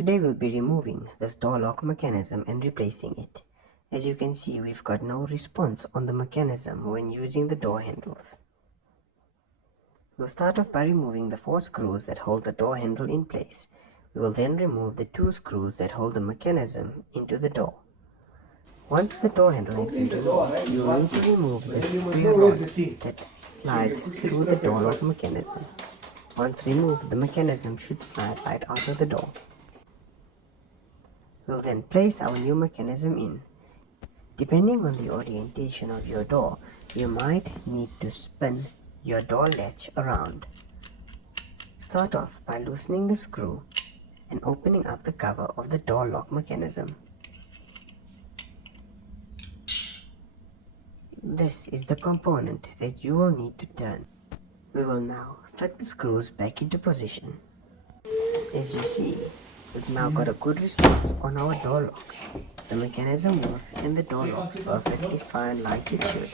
Today we'll be removing this door lock mechanism and replacing it. As you can see, we've got no response on the mechanism when using the door handles. We'll start off by removing the 4 screws that hold the door handle in place. We will then remove the 2 screws that hold the mechanism into the door. Once the door handle has been removed, you will need to remove the square rod that slides through the door lock mechanism. Once removed, the mechanism should slide right out of the door. We'll then place our new mechanism in. Depending on the orientation of your door, you might need to spin your door latch around. Start off by loosening the screw and opening up the cover of the door lock mechanism. This is the component that you will need to turn. We will now fit the screws back into position. As you see, we've now got a good response on our door lock. The mechanism works and the door locks perfectly fine like it should.